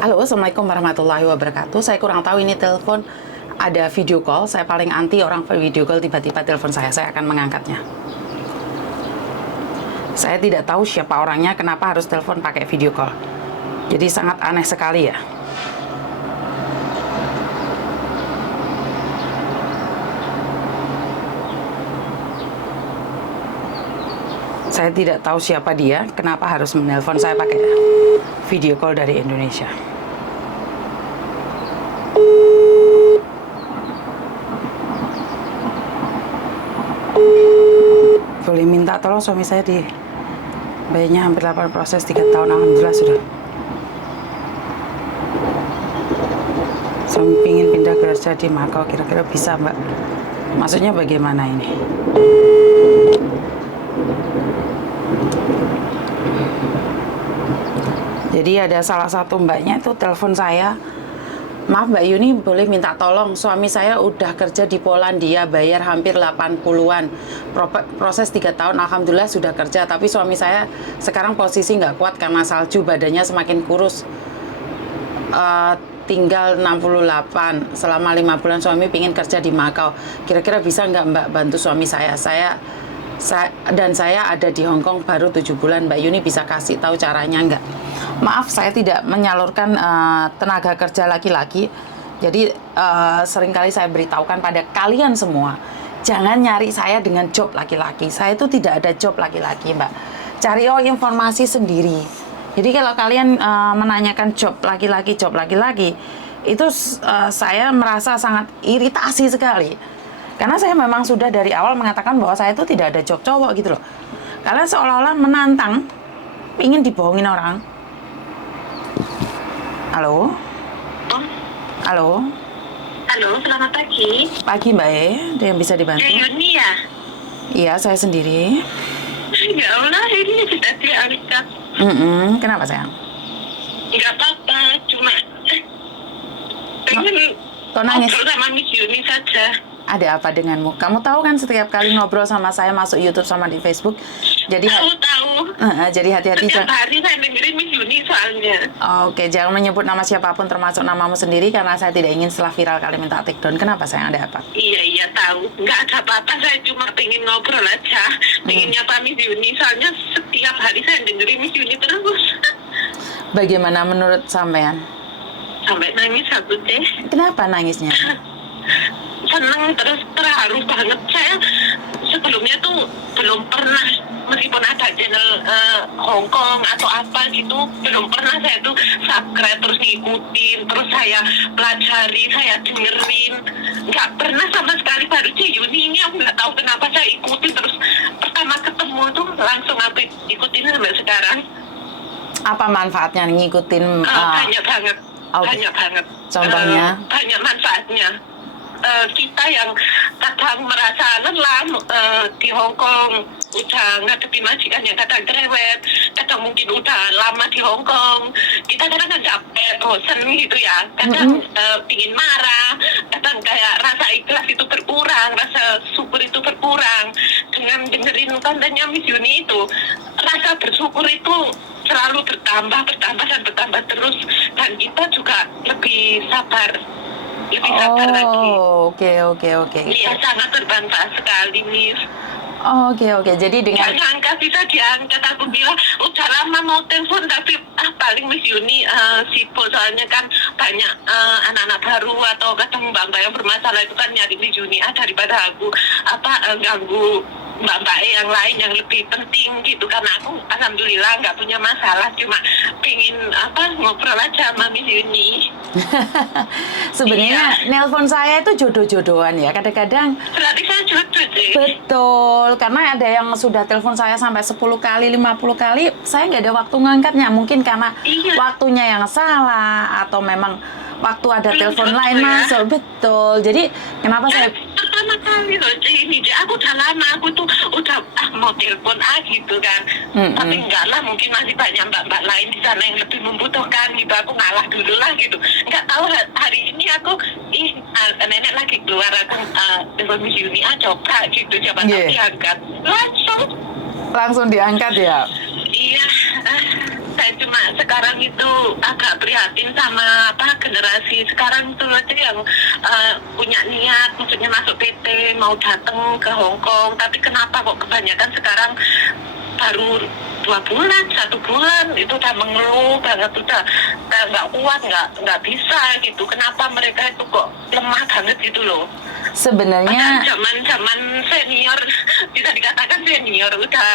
Halo, Assalamualaikum warahmatullahi wabarakatuh. Saya kurang tahu ini telepon ada video call. Saya paling anti orang video call tiba-tiba telepon saya. Saya akan mengangkatnya. Saya tidak tahu siapa orangnya, kenapa harus telepon pakai video call. Jadi sangat aneh sekali ya. Saya tidak tahu siapa dia, kenapa harus menelpon saya pakai video call dari Indonesia. Boleh minta tolong suami saya di bayinya hampir 8 proses 3 tahun, alhamdulillah sudah. Suami pingin pindah kerja di Makau, kira-kira bisa mbak? Maksudnya bagaimana ini? Jadi ada salah satu mbaknya itu telepon saya, maaf Mbak Yuni, boleh minta tolong, suami saya udah kerja di Polandia, bayar hampir 80-an, proses 3 tahun, alhamdulillah sudah kerja, tapi suami saya sekarang posisi nggak kuat karena salju, badannya semakin kurus, tinggal 68, selama 5 bulan suami pingin kerja di Makau, kira-kira bisa nggak Mbak bantu suami saya? Dan saya ada di Hong Kong baru 7 bulan, Mbak Yuni bisa kasih tahu caranya nggak? Maaf, saya tidak menyalurkan tenaga kerja laki-laki. Jadi seringkali saya beritahukan pada kalian semua, jangan nyari saya dengan job laki-laki. Saya itu tidak ada job laki-laki, Mbak. Cari informasi sendiri. Jadi kalau kalian menanyakan job laki-laki, itu saya merasa sangat iritasi sekali. Karena saya memang sudah dari awal mengatakan bahwa saya itu tidak ada job cowok gitu loh. Karena seolah-olah menantang, ingin dibohongin orang. Halo? Halo? Halo, selamat pagi. Pagi Mbak E, ada yang bisa dibantu? Yuni ya? Iya, saya sendiri. Ya Allah, ini sudah diangkat. Kenapa sayang? Nggak apa-apa, cuma pengen Kok nangis? ngobrol sama Miss Yuni saja. Ada apa denganmu? Kamu tahu kan setiap kali ngobrol sama saya masuk YouTube sama di Facebook, jadi Tahu. jadi hati-hati. Setiap hari saya dengerin Miss Yuni soalnya. Oke, jangan menyebut nama siapapun termasuk namamu sendiri karena saya tidak ingin setelah viral kali minta take down. Kenapa sayang, ada apa? Iya, tahu. Nggak ada apa-apa, saya cuma pengen ngobrol aja. Pengen nyapa Miss Yuni, soalnya setiap hari saya dengerin Miss Yuni terus. Bagaimana menurut sampean? Sampai nangis aku deh. Kenapa nangisnya? Seneng, terus terharu banget. Saya sebelumnya tuh belum pernah, meskipun ada channel Hong Kong atau apa gitu, belum pernah saya tuh subscribe terus ngikutin, terus saya pelajari, saya dengerin, nggak pernah sama sekali. Baru Yuni ini aku nggak tahu kenapa saya ikutin, terus pertama ketemu tuh langsung aku ikutin sampai sekarang. Apa manfaatnya ngikutin? Banyak banget. Okay. Banyak banget. Contohnya? Banyak manfaatnya. Kita yang kadang merasa lelah di Hong Kong, udah ngadepi majikan yang kadang cerewet, kadang mungkin udah lama di Hong Kong, kita kadang kan capek, bosen gitu ya, kadang pingin marah, kadang kayak rasa ikhlas itu berkurang, rasa syukur itu berkurang. Dengan dengerin kontennya Miss Yuni itu, rasa bersyukur itu selalu bertambah terus, dan kita juga lebih sabar lagi. Oke. Iya, sangat bermanfaat sekali, Miss. Oke. Jadi dengan Angkat bisa diangkat. Aku bilang udah lama mau telepon, tapi paling Miss Yuni sibuk, soalnya kan banyak anak-anak baru atau kadang mbak-mbak yang bermasalah itu kan nyari Miss Yuni daripada aku ganggu mbak-mbak yang lain yang lebih penting gitu. Karena aku alhamdulillah nggak punya masalah, cuma pengen ngobrol aja sama Miss Yuni. sebenarnya nelpon saya itu jodoh-jodohan ya, kadang-kadang. Berarti saya jodoh sih. Betul, karena ada yang sudah telepon saya sampai 10 kali, 50 kali, saya nggak ada waktu ngangkatnya, mungkin karena waktunya yang salah atau memang waktu ada telepon lain masuk. Betul, jadi kenapa saya pertama kali loh ini, aku udah lama, aku tuh udah mau telepon gitu kan, tapi enggak lah, mungkin masih banyak mbak-mbak lain di sana yang lebih membutuhkan gitu, aku ngalah dulu lah gitu. Nggak tahu hari ini aku nenek lagi keluar, aku telepon Miss Yuni coba gitu, coba diangkat, langsung diangkat ya? Iya, saya cuma sekarang itu agak prihatin sama generasi sekarang itu aja yang punya niat, maksudnya masuk PT, mau datang ke Hong Kong, tapi kenapa kok kebanyakan sekarang baru 2 bulan, 1 bulan itu udah mengeluh banget, udah nggak kuat, nggak bisa gitu. Kenapa mereka itu kok lemah banget gitu loh? Sebenarnya zaman senior, bisa dikatakan senior, udah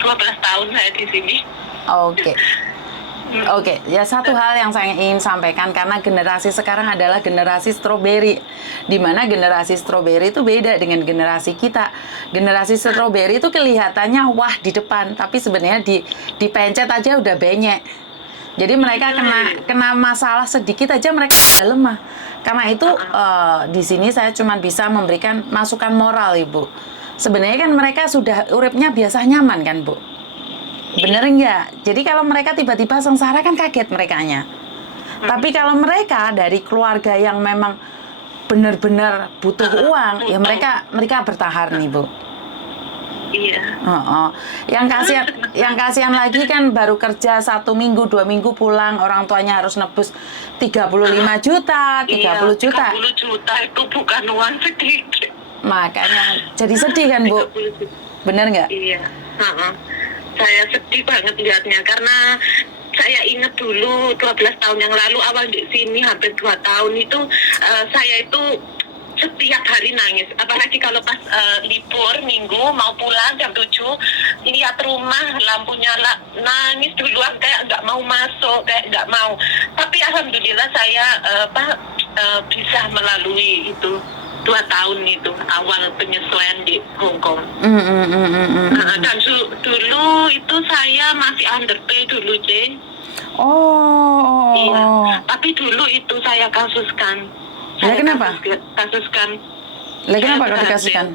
12 tahun saya di sini. Oke, ya satu hal yang saya ingin sampaikan, karena generasi sekarang adalah generasi stroberi, di mana generasi stroberi itu beda dengan generasi kita. Generasi stroberi itu kelihatannya wah di depan, tapi sebenarnya dipencet aja udah benyek. Jadi mereka kena masalah sedikit aja mereka udah lemah. Karena itu di sini saya cuma bisa memberikan masukan moral, Ibu. Sebenarnya kan mereka sudah uripnya biasa nyaman kan, Bu? Bener nggak? Jadi kalau mereka tiba-tiba sengsara kan kaget merekanya. Tapi kalau mereka dari keluarga yang memang benar-benar butuh uang, ya mereka bertahan nih, Bu. Iya. Yang kasihan lagi kan baru kerja 1 minggu, 2 minggu pulang, orang tuanya harus nebus 35 juta, 30 juta. 30 juta itu bukan uang sedikit. Makanya jadi sedih kan, Bu? Bener nggak? Iya. Saya sedih banget lihatnya, karena saya ingat dulu 12 tahun yang lalu awal di sini hampir 2 tahun itu saya itu setiap hari nangis, apalagi kalau pas libur minggu mau pulang jam 7 lihat rumah lampu nyala, nangis duluan, kayak nggak mau masuk, kayak nggak mau. Tapi alhamdulillah saya bisa melalui itu 2 tahun itu awal penyesuaian di Hong Kong. Dan dulu itu saya masih underpay dulu, J. Iya. Tapi dulu itu saya kasuskan. Kenapa? Kasuskan. Kenapa kau dikasuskan?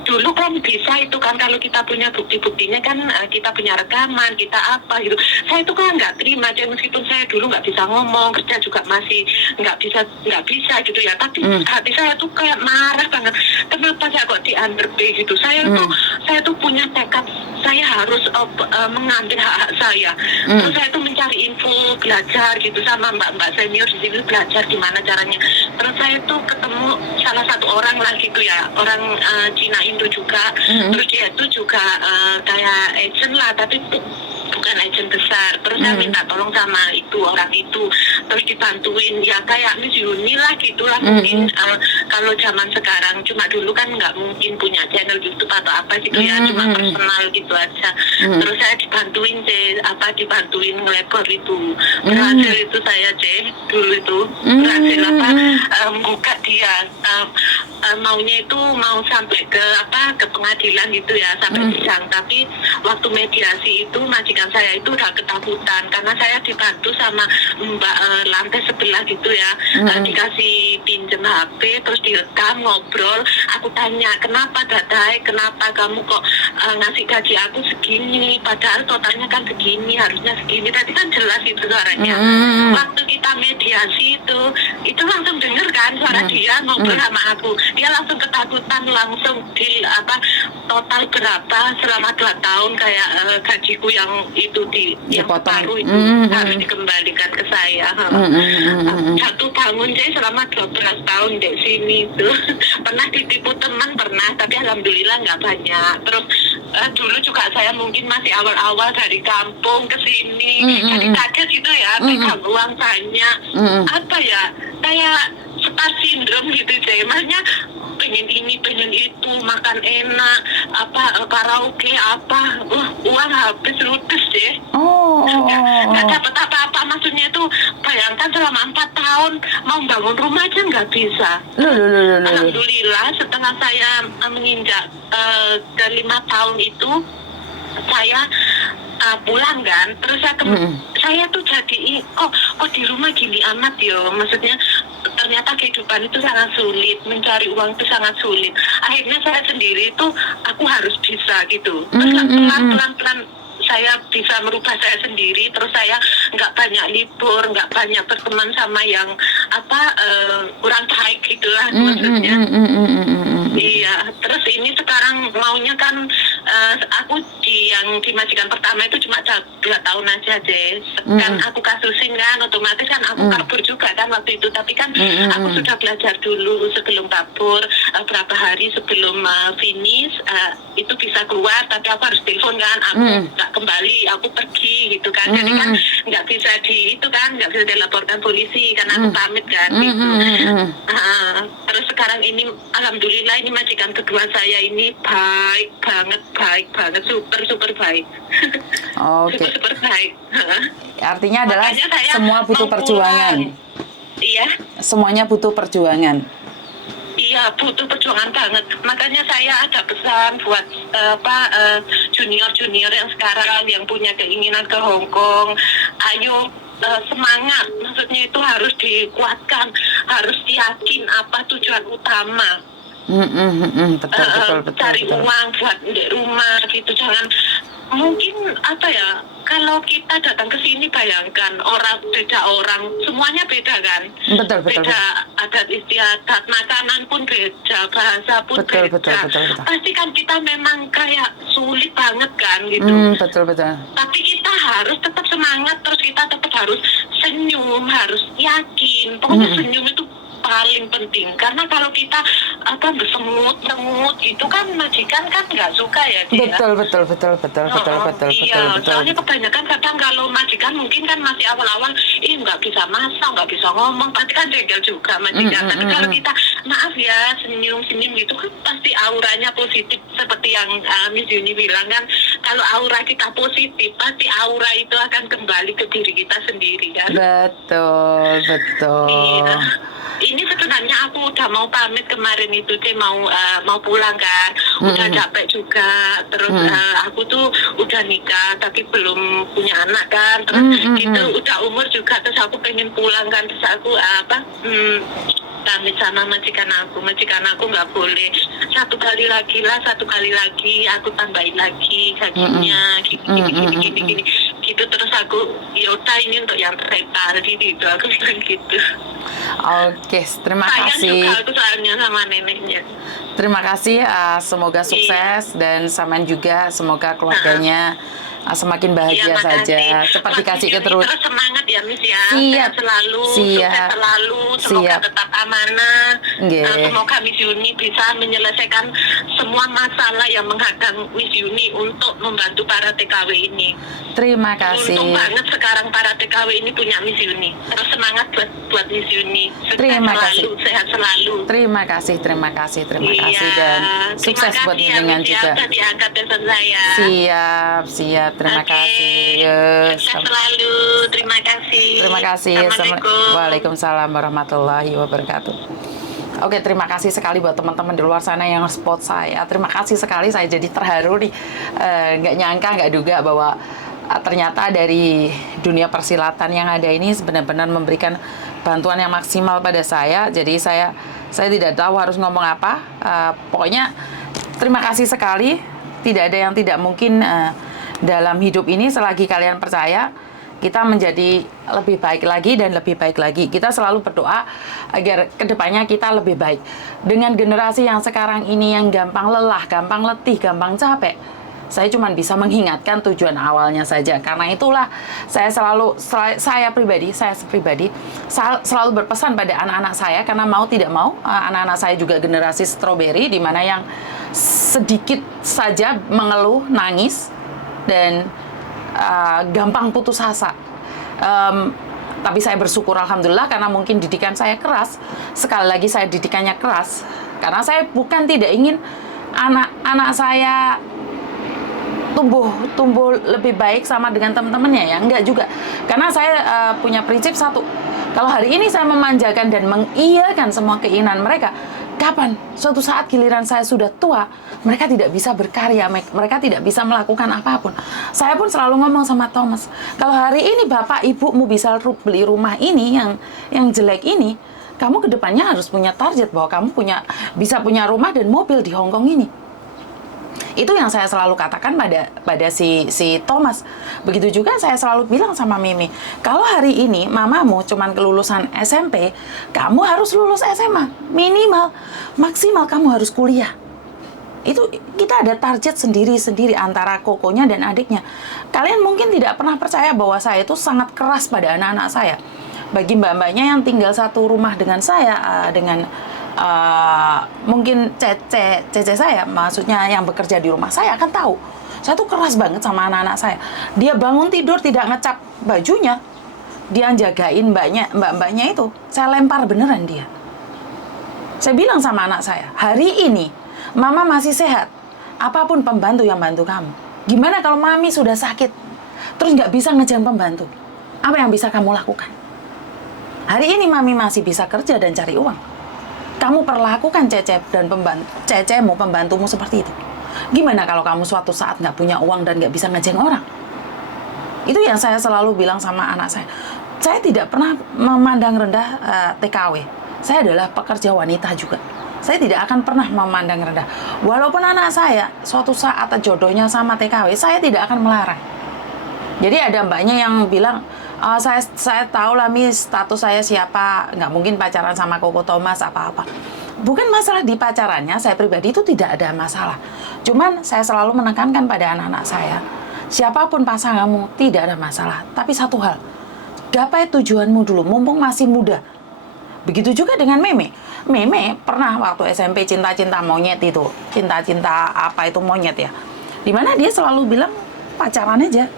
Dulu kan bisa itu kan, kalau kita punya bukti-buktinya kan, kita punya rekaman, kita apa gitu. Saya itu kan nggak terima, meskipun saya dulu nggak bisa ngomong, kerja juga masih nggak bisa gitu ya. Tapi hati saya tuh kayak marah banget. Kenapa saya kok di underpay gitu? Saya tuh punya tekad, saya harus mengambil hak saya. Terus saya tuh mencari info, belajar gitu sama mbak-mbak senior di sini, belajar gimana caranya. Terus saya tuh ketemu salah satu orang lah gitu ya, orang Cina Indo juga. Terus dia itu juga kayak agent lah, tapi bukan agent besar. Terus saya minta tolong sama orang itu, terus dibantuin ya kayak Miss Yuni lah gitulah. Mungkin kalau zaman sekarang, cuma dulu kan nggak mungkin punya channel YouTube atau apa gitu ya, cuma personal gitu aja. Terus saya dibantuin dibantuin ngelebor itu, berhasil itu saya dulu itu berhasil membuka dia, maunya itu mau sampai ke pengadilan gitu ya, sampai sidang. Tapi waktu mediasi itu majikan saya itu udah ketakutan, karena saya dibantu sama mbak lantai sebelah gitu ya. Dikasih pinjem HP, terus direkam ngobrol. Aku tanya, kenapa Dadai, kenapa kamu kok ngasih gaji aku segini, padahal totalnya kan segini, harusnya segini. Tadi kan jelas itu suaranya. Waktu kita mediasi itu langsung denger kan suara dia ngobrol sama aku. Dia langsung ketakutan, langsung total berapa selama 2 tahun, kayak gajiku yang itu yang separuh itu harus dikembalikan ke saya. Jatuh bangun saya selama 12 tahun di sini tuh. Pernah ditipu teman, pernah, tapi alhamdulillah nggak banyak. Terus dulu juga saya mungkin masih awal-awal dari kampung ke sini, jadi kaget gitu ya, pegang uang banyak, kayak star syndrome gitu sih, maksudnya pengen ini pengen itu, makan enak, karaoke uang habis ludes deh. Nggak dapat apa-apa, maksudnya itu bayangkan selama 4 tahun mau bangun rumah aja nggak bisa. Alhamdulillah setelah saya menginjak ke 5 tahun itu saya pulang kan, terus saya tuh jadi kok di rumah gini amat yo, maksudnya ternyata kehidupan itu sangat sulit, mencari uang itu sangat sulit. Akhirnya saya sendiri itu aku harus bisa gitu. Terus pelan-pelan saya bisa merubah saya sendiri. Terus saya nggak banyak libur, nggak banyak berteman sama yang kurang baik gitulah maksudnya. Iya, terus ini sekarang maunya kan aku yang di majikan pertama itu cuma 2 tahun aja, Jess. Kan aku kasusin kan, otomatis kan aku kabur juga kan waktu itu. Tapi kan aku sudah belajar dulu sebelum kabur, berapa hari sebelum finish, itu bisa keluar, tapi aku harus telepon kan, aku nggak kembali, aku pergi gitu kan. Jadi kan nggak bisa nggak bisa dilaporkan polisi karena aku pamit kan gitu. Terus sekarang ini, alhamdulillah ini majikan kedua saya ini baik banget, super baik. Oke. Super baik. Artinya adalah Makanya saya semua butuh mau perjuangan. pulang. Iya. Semuanya butuh perjuangan. Iya, butuh perjuangan banget. Makanya saya ada pesan buat junior-junior yang sekarang yang punya keinginan ke Hong Kong. Ayo semangat. Maksudnya itu harus dikuatkan, harus yakin apa tujuan utama. Betul. Cari uang buat di rumah gitu. Jangan, mungkin kalau kita datang ke sini, bayangkan beda orang, semuanya beda kan. Betul. Beda adat istiadat, makanan pun beda, bahasa pun beda. Betul. Pasti kan kita memang kayak sulit banget kan gitu. Betul. Tapi kita harus tetap semangat, terus kita tetap harus senyum, harus yakin. Pokoknya senyum itu paling penting, karena kalau kita bersemut gitu kan majikan kan nggak suka ya dia. Betul. Iya, soalnya kebanyakan kadang kalau majikan mungkin kan masih awal-awal, nggak bisa masak, nggak bisa ngomong, pasti kan jengkel juga majikan. Tapi kalau kita maaf ya, senyum gitu kan pasti auranya positif, seperti yang Miss Yuni bilang kan, kalau aura kita positif pasti aura itu akan kembali ke diri kita sendiri kan. Betul. Iya. Ini sebenarnya aku udah mau pamit kemarin itu, mau pulang kan, udah capek juga, terus aku tuh udah nikah tapi belum punya anak kan, terus gitu udah umur juga, terus aku pengen pulang kan, terus aku pamit sama majikan aku nggak boleh satu kali lagi aku tambahin lagi gajinya gini gitu, terus aku yaudah ini untuk yang terlepas gitu, aku bilang gitu. Oke, terima kasih. Sayang juga aku soalnya sama neneknya. Terima kasih, semoga sukses dan Saman juga semoga keluarganya semakin bahagia saja. Cepat dikasih keturunan. Terus semangat ya Miss ya. Siap. Sukses selalu. Semoga tetap amanah. Nggih. Semoga Miss Yuni bisa menyelesaikan semua masalah yang menghadang Miss Yuni untuk membantu para TKW ini. Terima kasih. Untung banget sekarang para TKW ini punya Miss Yuni. Terus semangat buat Miss Yuni. Terima kasih. Sehat selalu. Terima kasih dan sukses buat dengan juga. Terima kasih diangkat telepon saya. Siap. Terima kasih. Sukses selalu. Terima kasih. Assalamualaikum. Waalaikumsalam warahmatullahi wabarakatuh. Oke, terima kasih sekali buat teman-teman di luar sana yang spot saya. Terima kasih sekali, saya jadi terharu nih. Nggak nyangka, nggak duga bahwa ternyata dari dunia persilatan yang ada ini benar-benar memberikan bantuan yang maksimal pada saya. Jadi saya tidak tahu harus ngomong apa. Pokoknya terima kasih sekali. Tidak ada yang tidak mungkin dalam hidup ini selagi kalian percaya. Kita menjadi lebih baik lagi dan lebih baik lagi. Kita selalu berdoa agar kedepannya kita lebih baik. Dengan generasi yang sekarang ini yang gampang lelah, gampang letih, gampang capek, saya cuma bisa mengingatkan tujuan awalnya saja. Karena itulah saya pribadi selalu berpesan pada anak-anak saya, karena mau tidak mau anak-anak saya juga generasi stroberi, di mana yang sedikit saja mengeluh, nangis, dan gampang putus asa. Tapi saya bersyukur alhamdulillah, karena mungkin didikan saya keras. Sekali lagi saya didikannya keras karena saya bukan tidak ingin anak saya tumbuh lebih baik sama dengan teman-temannya, ya enggak juga. Karena saya punya prinsip satu, kalau hari ini saya memanjakan dan mengiyakan semua keinginan mereka, kapan suatu saat giliran saya sudah tua, mereka tidak bisa berkarya, mereka tidak bisa melakukan apapun. Saya pun selalu ngomong sama Thomas, kalau hari ini bapak ibumu bisa beli rumah ini yang jelek ini, kamu kedepannya harus punya target bahwa kamu bisa punya rumah dan mobil di Hong Kong ini. Itu yang saya selalu katakan pada si Thomas. Begitu juga saya selalu bilang sama Mimi, kalau hari ini mamamu cuman kelulusan SMP, kamu harus lulus SMA, minimal, maksimal kamu harus kuliah. Itu kita ada target sendiri-sendiri antara kokonya dan adiknya. Kalian mungkin tidak pernah percaya bahwa saya itu sangat keras pada anak-anak saya. Bagi mbak-mbaknya yang tinggal satu rumah dengan saya, dengan mungkin cece saya, maksudnya yang bekerja di rumah saya akan tahu. Saya tuh keras banget sama anak-anak saya. Dia bangun tidur tidak ngecap bajunya, dia jagain mbak-mbaknya itu. Saya lempar beneran dia. Saya bilang sama anak saya, hari ini Mama masih sehat. Apapun pembantu yang bantu kamu. Gimana kalau Mami sudah sakit, terus nggak bisa ngejar pembantu? Apa yang bisa kamu lakukan? Hari ini Mami masih bisa kerja dan cari uang. Kamu perlakukan Cece dan Cecemu, pembantumu seperti itu. Gimana kalau kamu suatu saat nggak punya uang dan nggak bisa ngejeng orang? Itu yang saya selalu bilang sama anak saya. Saya tidak pernah memandang rendah TKW. Saya adalah pekerja wanita juga. Saya tidak akan pernah memandang rendah. Walaupun anak saya suatu saat jodohnya sama TKW, saya tidak akan melarang. Jadi ada mbaknya yang bilang, saya tahu lah Miss, status saya siapa, nggak mungkin pacaran sama Koko Thomas apa-apa. Bukan masalah di pacarannya, saya pribadi itu tidak ada masalah. Cuman saya selalu menekankan pada anak-anak saya, siapapun pasanganmu tidak ada masalah. Tapi satu hal, gapai tujuanmu dulu, mumpung masih muda. Begitu juga dengan Meme. Meme pernah waktu SMP cinta-cinta monyet itu, cinta-cinta apa itu monyet ya. Dimana dia selalu bilang pacaran aja.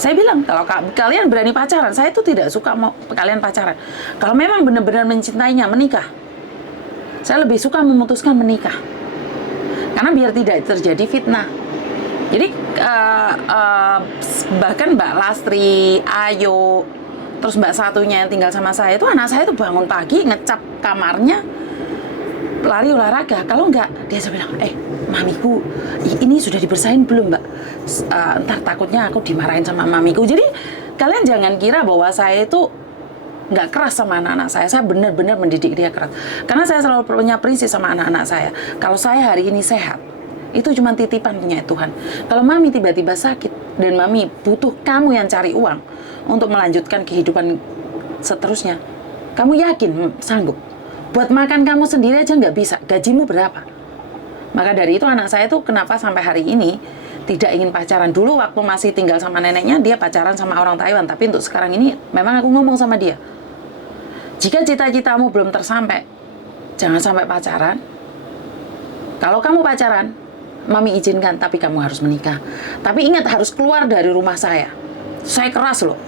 Saya bilang kalau kalian berani pacaran, saya itu tidak suka mau kalian pacaran. Kalau memang benar-benar mencintainya, menikah. Saya lebih suka memutuskan menikah. Karena biar tidak terjadi fitnah. Jadi bahkan Mbak Lastri, Ayo, terus Mbak satunya yang tinggal sama saya itu, anak saya itu bangun pagi ngecap kamarnya, lari olahraga. Kalau enggak, dia bilang, mamiku ini sudah dibersihin belum Mbak? Ntar takutnya aku dimarahin sama mamiku. Jadi kalian jangan kira bahwa saya itu nggak keras sama anak-anak saya. Saya benar-benar mendidik dia keras. Karena saya selalu punya prinsip sama anak-anak saya. Kalau saya hari ini sehat, itu cuma titipan punya Tuhan. Kalau mami tiba-tiba sakit dan mami butuh kamu yang cari uang untuk melanjutkan kehidupan seterusnya, kamu yakin sanggup? Buat makan kamu sendiri aja nggak bisa. Gajimu berapa? Maka dari itu anak saya tuh kenapa sampai hari ini tidak ingin pacaran. Dulu waktu masih tinggal sama neneknya, dia pacaran sama orang Taiwan. Tapi untuk sekarang ini memang aku ngomong sama dia, jika cita-citamu belum tersampai, jangan sampai pacaran. Kalau kamu pacaran, mami izinkan, tapi kamu harus menikah. Tapi ingat, harus keluar dari rumah saya. Saya keras loh.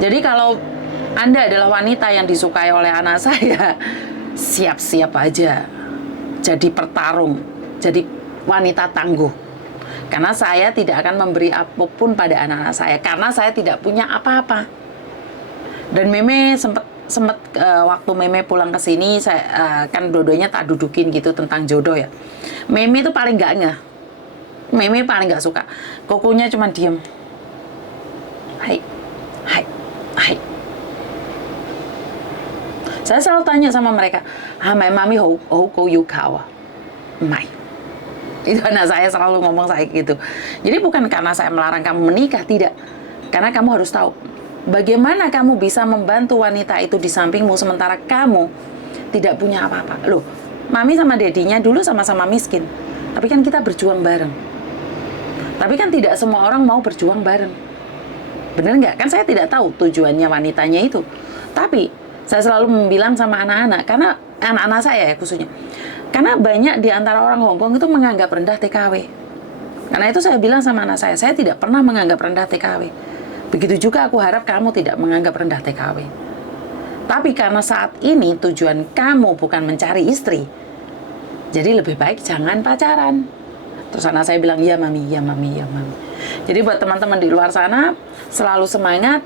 Jadi kalau Anda adalah wanita yang disukai oleh anak saya, siap-siap aja jadi pertarung, jadi wanita tangguh. Karena saya tidak akan memberi apapun pada anak-anak saya, karena saya tidak punya apa-apa. Dan Meme sempat waktu Meme pulang ke sini, saya kan dua-duanya tak dudukin gitu tentang jodoh ya. Meme itu paling nggak ngeh. Meme paling nggak suka. Kokonya cuma diem. Hai. Saya selalu tanya sama mereka, mami hou go you kawa, mai. Itu anak saya selalu ngomong saya gitu. Jadi bukan karena saya melarang kamu menikah, tidak. Karena kamu harus tahu, bagaimana kamu bisa membantu wanita itu di sampingmu sementara kamu tidak punya apa-apa. Loh, mami sama dedinya dulu sama-sama miskin, tapi kan kita berjuang bareng. Tapi kan tidak semua orang mau berjuang bareng. Bener nggak? Kan saya tidak tahu tujuannya wanitanya itu. Tapi saya selalu bilang sama anak-anak, karena anak-anak saya ya khususnya, karena banyak di antara orang Hongkong itu menganggap rendah TKW. Karena itu saya bilang sama anak saya tidak pernah menganggap rendah TKW. Begitu juga aku harap kamu tidak menganggap rendah TKW. Tapi karena saat ini tujuan kamu bukan mencari istri, jadi lebih baik jangan pacaran. Terus anak saya bilang, iya mami. Jadi buat teman-teman di luar sana, selalu semangat.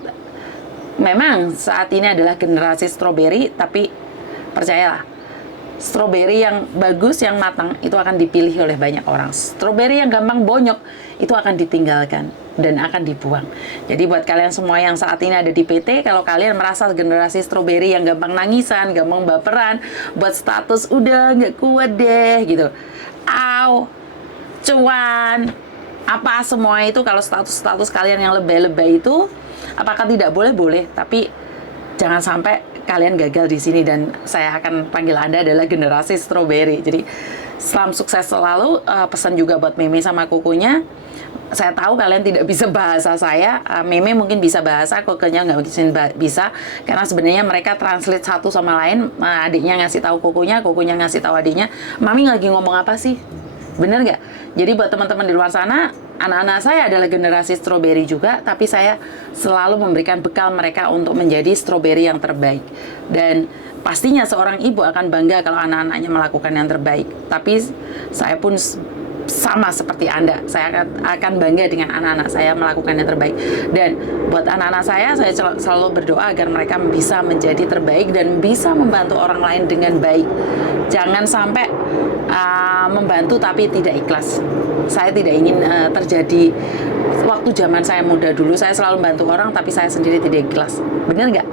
Memang saat ini adalah generasi stroberi, tapi percayalah, stroberi yang bagus, yang matang, itu akan dipilih oleh banyak orang. Stroberi yang gampang bonyok, itu akan ditinggalkan dan akan dibuang. Jadi buat kalian semua yang saat ini ada di PT, kalau kalian merasa generasi stroberi yang gampang nangisan, gampang baperan, buat status udah nggak kuat deh gitu, cuan, apa semua itu, kalau status kalian yang lebay-lebay itu, apakah tidak boleh? Tapi jangan sampai kalian gagal di sini dan saya akan panggil Anda adalah generasi stroberi. Jadi Salam sukses selalu. Pesan juga buat Meme sama kukunya. Saya tahu kalian tidak bisa bahasa saya, Meme mungkin bisa bahasa, kokenya nggak bisa, karena sebenarnya mereka translate satu sama lain. Adiknya ngasih tahu kukunya ngasih tahu adiknya, Mami lagi ngomong apa sih? Bener nggak? Jadi buat teman-teman di luar sana, anak-anak saya adalah generasi strawberry juga, tapi saya selalu memberikan bekal mereka untuk menjadi strawberry yang terbaik. Dan pastinya seorang ibu akan bangga kalau anak-anaknya melakukan yang terbaik. Tapi saya pun sama seperti Anda, saya akan bangga dengan anak-anak saya melakukan yang terbaik. Dan buat anak-anak saya selalu berdoa agar mereka bisa menjadi terbaik dan bisa membantu orang lain dengan baik. Jangan sampai membantu tapi tidak ikhlas. Saya tidak ingin terjadi waktu zaman saya muda dulu, saya selalu membantu orang tapi saya sendiri tidak ikhlas. Benar nggak?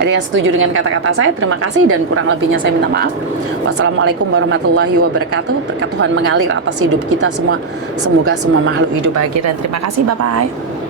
Ada yang setuju dengan kata-kata saya? Terima kasih, dan kurang lebihnya saya minta maaf. Wassalamualaikum warahmatullahi wabarakatuh. Berkat Tuhan mengalir atas hidup kita semua. Semoga semua makhluk hidup bahagia, dan terima kasih. Bye-bye.